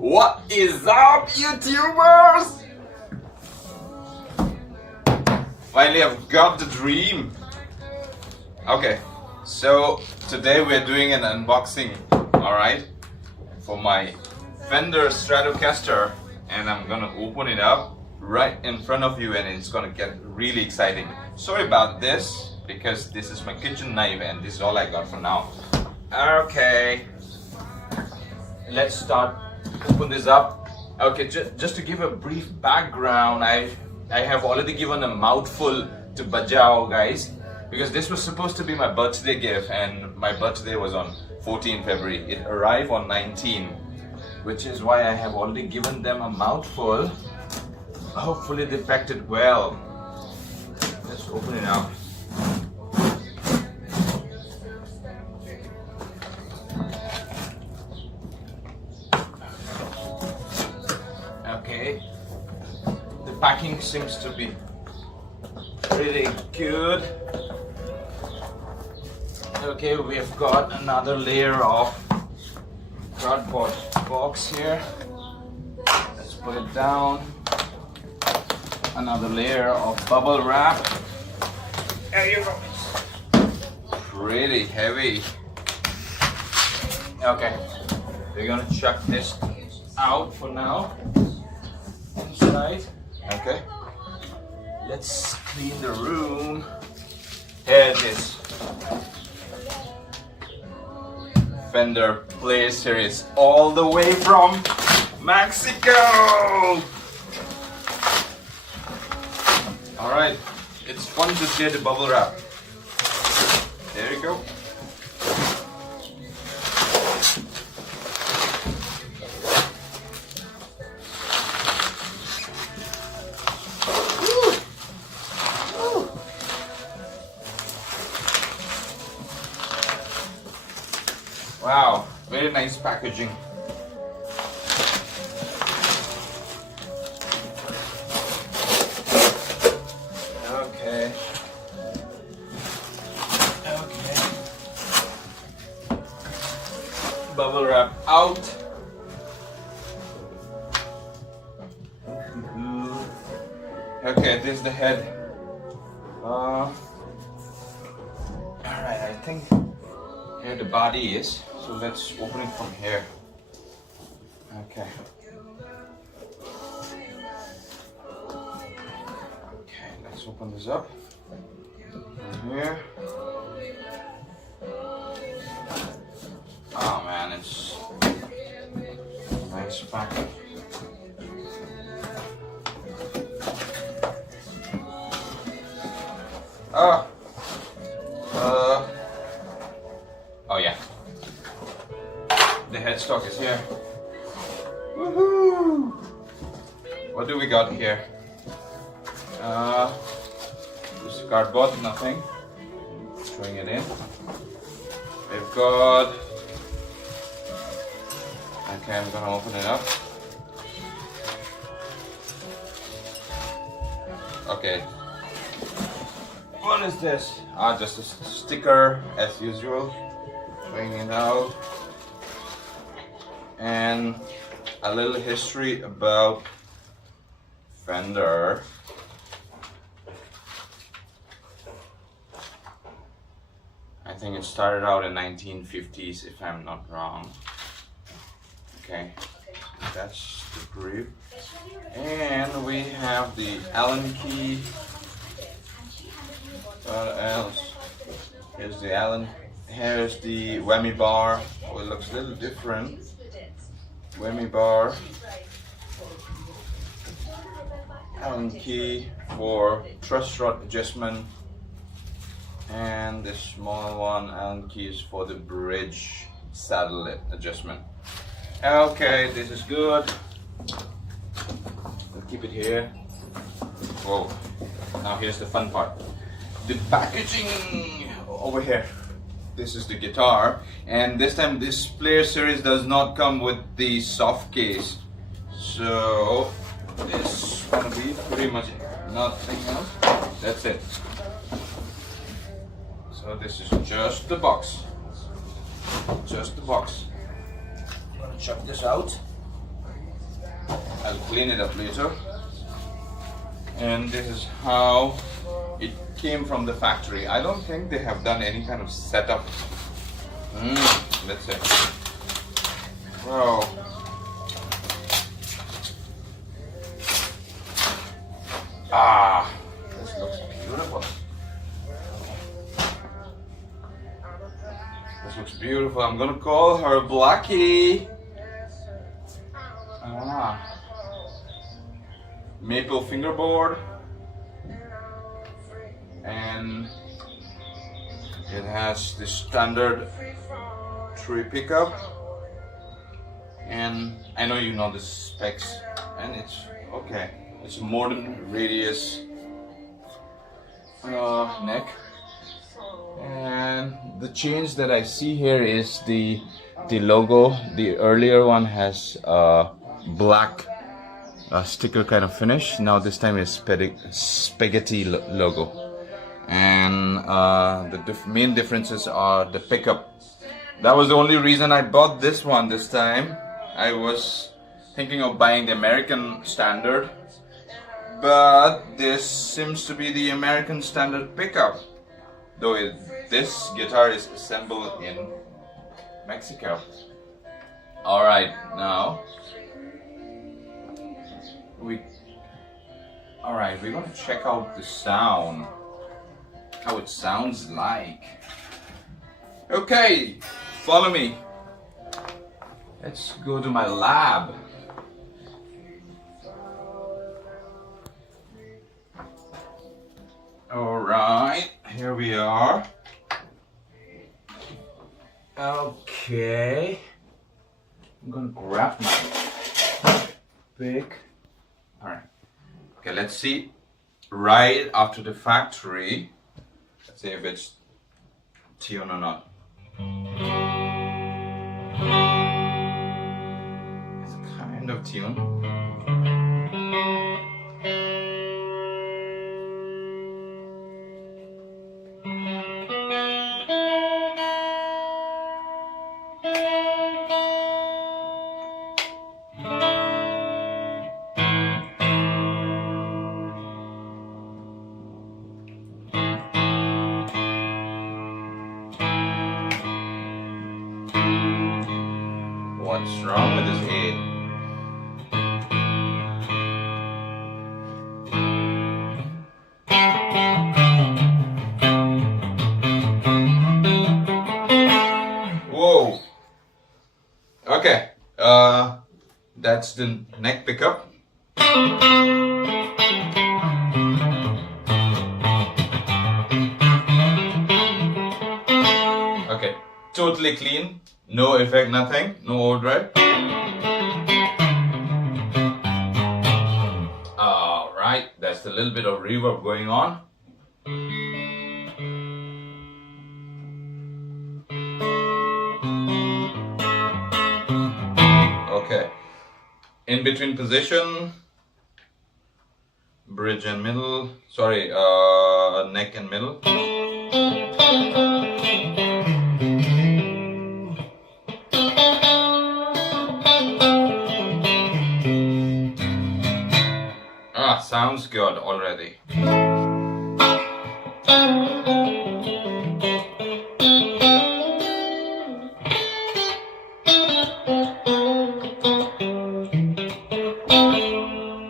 What is up, YouTubers? Finally, I've got the dream. Okay, so today we're doing an unboxing, alright, for my Fender Stratocaster, and I'm gonna open it up right in front of you, and it's gonna get really exciting. Sorry about this, because this is my kitchen knife and this is all I got for now. Okay, let's start. Open this up. Okay, just to give a brief background, I have already given a mouthful to Bajao, guys, because this was supposed to be my birthday gift, and my birthday was on 14 February. It arrived on 19, which is why I have already given them a mouthful. Hopefully they packed it well. Let's open it up. Okay, the packing seems to be pretty good. Okay, we have got another layer of cardboard box here. Let's put it down. Another layer of bubble wrap. There you go. Pretty heavy. Okay, we're gonna chuck this out for now. Inside. Okay, let's clean the room. Here it is. Fender Play Series, all the way from Mexico. All right, it's fun to tear the bubble wrap. There you go. Wow, very nice packaging. Okay. Bubble wrap out. Okay, this is the head. Alright, I think here the body is. So let's open it from here. Okay. Okay, let's open this up. From here. Oh man, it's nice package. Oh yeah. The headstock is here. Woohoo! What do we got here? Just cardboard, nothing. Throwing it in. We've got. Okay, I'm gonna open it up. Okay. What is this? Just a sticker as usual. Throwing it out. And a little history about Fender. I think it started out in 1950s, if I'm not wrong. Okay, that's the grip. And we have the Allen key. What else? Here's the Allen. Here's the whammy bar. Oh, it looks a little different. Whammy bar. Allen key for truss rod adjustment. And this small one, Allen key, is for the bridge saddle adjustment. Okay, this is good. We'll keep it here. Whoa. Now here's the fun part. The packaging over here. This is the guitar, and this time this Player Series does not come with the soft case, so this is gonna be pretty much nothing else. That's it. So this is just the box. Just the box. I'm gonna chuck this out. I'll clean it up later. And this is how it came from the factory. I don't think they have done any kind of setup. Let's see. Wow. This looks beautiful. This looks beautiful. I'm gonna call her Blackie. Maple fingerboard. And it has the standard tree pickup. And I know you know the specs. And it's okay. It's a modern radius neck. And the change that I see here is the logo. The earlier one has black sticker kind of finish. Now this time is spaghetti logo. And the main differences are the pickup. That was the only reason I bought this one this time. I was thinking of buying the American standard, but this seems to be the American standard pickup, though this guitar is assembled in Mexico. Alright, now we're gonna check out the sound, how it sounds like. Okay, follow me. Let's go to my lab. Alright, here we are. Okay, I'm gonna grab my pick. Alright, okay, let's see right after the factory. Let's see if it's tuned or not. It's kind of tuned. What's wrong with this head? Whoa. Okay. That's the neck pickup. Okay. Totally clean. No effect, nothing, no overdrive. Alright, that's a little bit of reverb going on. Okay, in between position, bridge and middle, sorry, neck and middle. Sounds good already.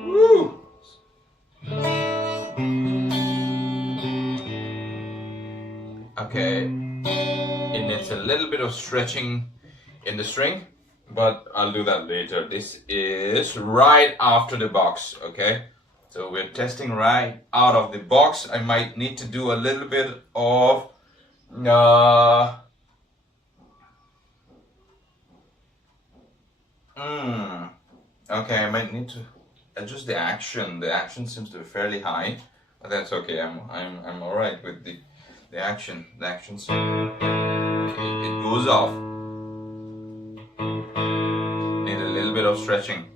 Woo! Okay, it needs a little bit of stretching in the string, but I'll do that later. This is right after the box, okay? So we're testing right out of the box. I might need to do a little bit of okay, I might need to adjust the action. The action seems to be fairly high, but that's okay. I'm all right with the action. The action, so it goes off. Need a little bit of stretching.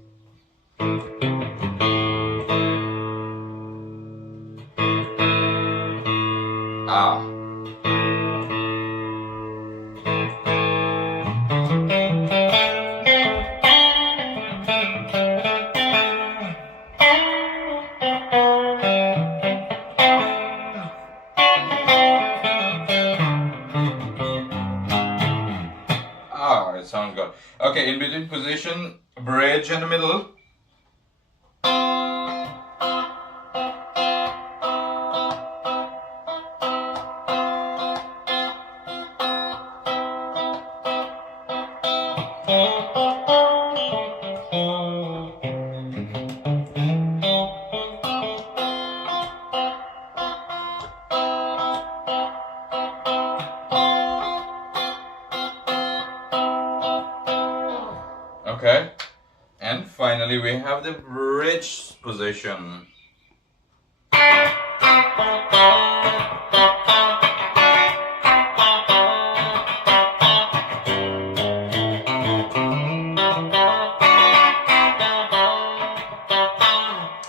in between position, bridge in the middle. Okay, and finally we have the bridge position.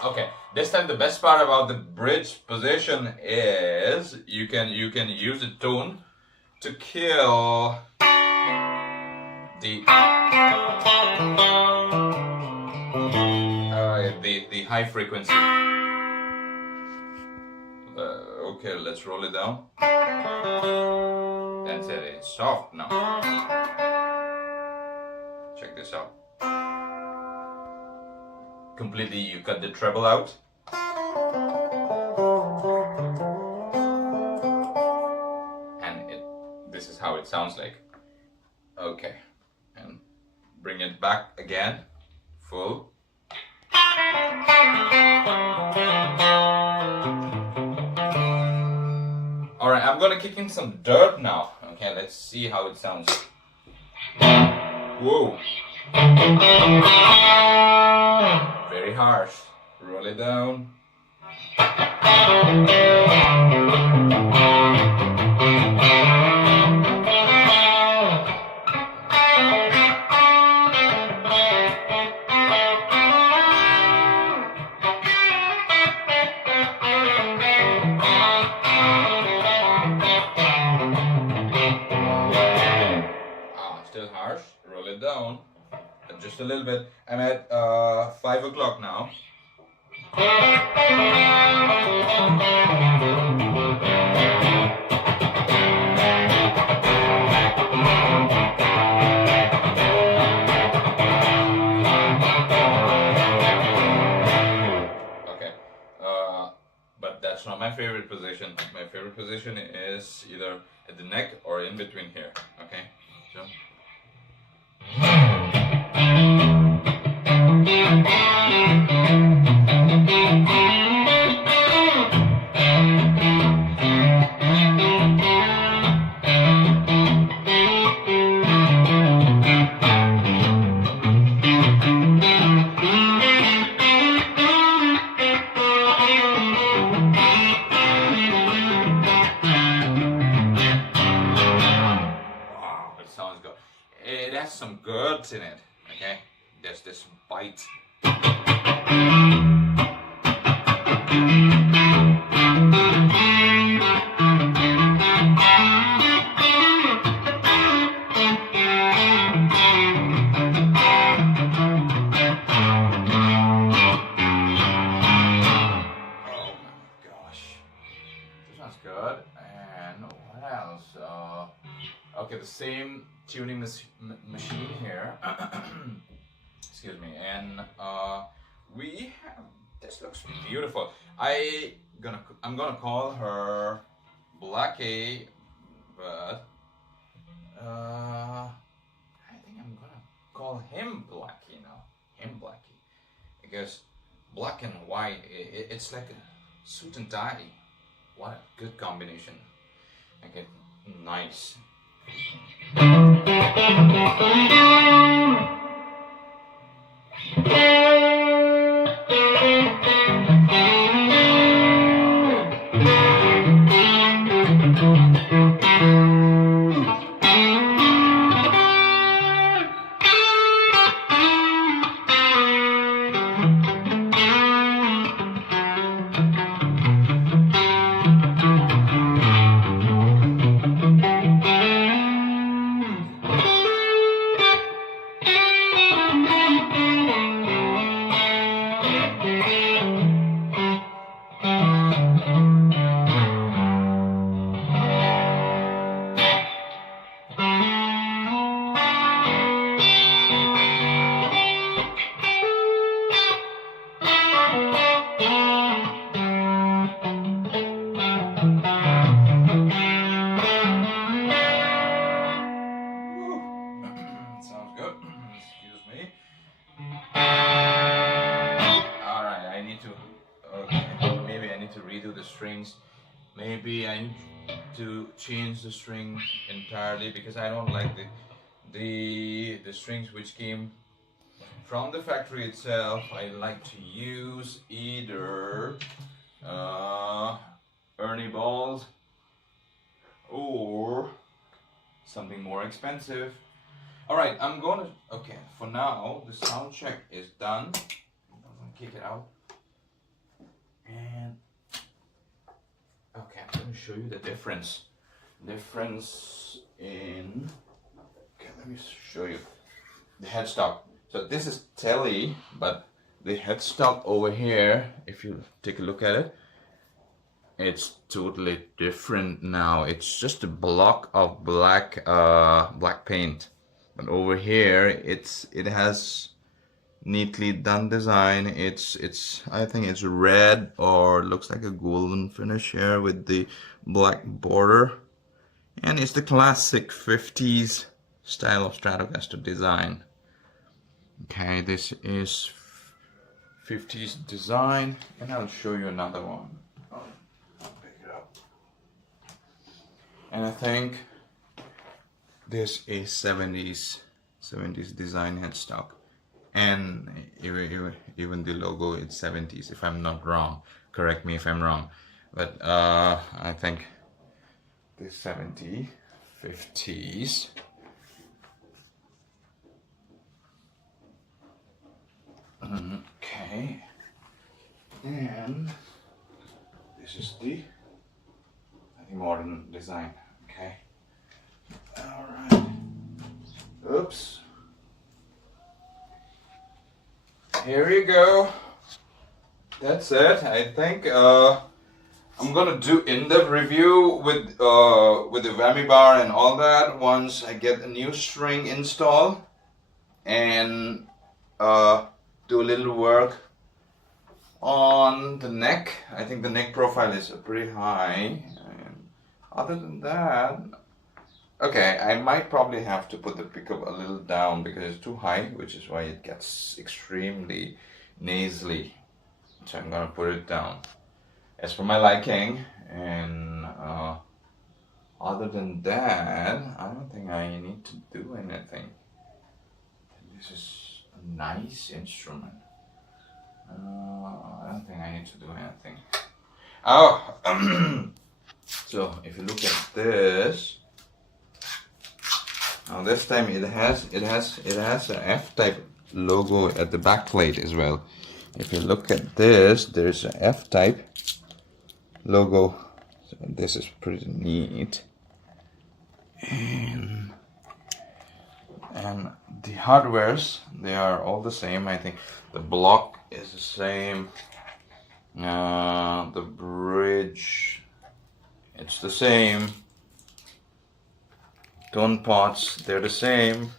Okay, this time the best part about the bridge position is you can use the tone to kill the high frequency. Okay, let's roll it down. That's it, it's soft now. Check this out. Completely, you cut the treble out. And this is how it sounds like. Okay, and bring it back again, full. Alright, I'm gonna kick in some dirt now. Okay, let's see how it sounds. Whoa. Very harsh. Roll it down. Still harsh. Roll it down. Just a little bit. I'm at 5 o'clock now. Okay, but that's not my favorite position. My favorite position is either at the neck or in between here. Okay, so. It has some girth in it, okay? There's this bite. Good. And what else? Okay, the same tuning machine here. Excuse me. And we have. This looks beautiful. I'm gonna call her Blackie, but I think I'm gonna call him Blackie now. Him Blackie, because black and white. It's like a suit and tie. What a good combination. Okay, nice. the strings. Maybe I need to change the string entirely because I don't like the strings which came from the factory itself. I like to use either Ernie balls or something more expensive. Alright, I'm gonna, okay, for now the sound check is done. I'm gonna kick it out. And okay, I'm gonna show you the difference. Difference in, okay, let me show you the headstock. So this is Tele, but the headstock over here, if you take a look at it, it's totally different now. It's just a block of black paint, but over here it has neatly done design. It's I think it's red or looks like a golden finish here with the black border, and it's the classic 50s style of Stratocaster design. Okay, this is 50s design, and I'll show you another one. I'll pick it up. And I think this is 70s design headstock, and even the logo it's 70s, if I'm not wrong. Correct me if I'm wrong, but I think the 50s. Okay, and this is the modern design. Okay, all right. Oops. Here you go. That's it. I think I'm gonna do in-depth review with the whammy bar and all that once I get a new string installed, and do a little work on the neck. I think the neck profile is pretty high, and other than that, okay, I might probably have to put the pickup a little down because it's too high, which is why it gets extremely nasally. So I'm gonna put it down as for my liking, and other than that, I don't think I need to do anything. This is a nice instrument. I don't think I need to do anything. Oh, so if you look at this, now this time it has an F-type logo at the back plate as well. If you look at this, there's an F-type logo. So this is pretty neat. And the hardwares, they are all the same. I think the block is the same. The bridge, it's the same. Tone pots, they're the same.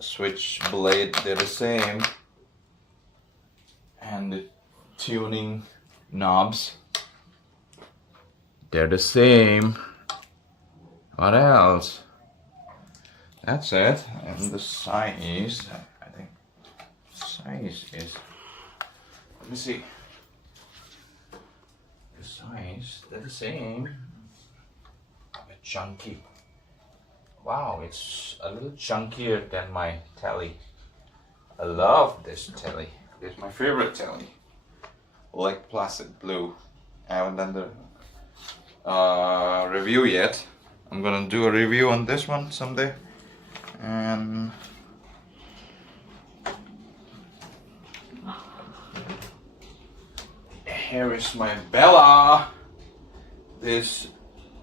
Switch blade, they're the same. And the tuning knobs, they're the same. What else? That's it. And the size, I think size is, let me see. The size, they're the same. A bit chunky. Wow, it's a little chunkier than my Tele. I love this Tele. It's my favorite Tele. Like Placid Blue. I haven't done the review yet. I'm gonna do a review on this one someday. And here is my Bella. This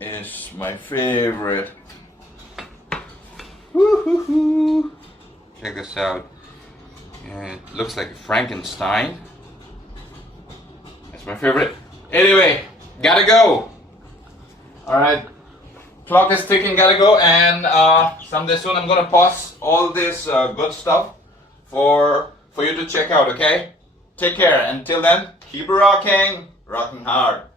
is my favorite. Woo-hoo-hoo. Check this out. It looks like a Frankenstein. That's my favorite. Anyway, gotta go. Alright, clock is ticking, gotta go. And someday soon I'm gonna pause all this good stuff for you to check out, okay? Take care. Until then, keep rocking hard.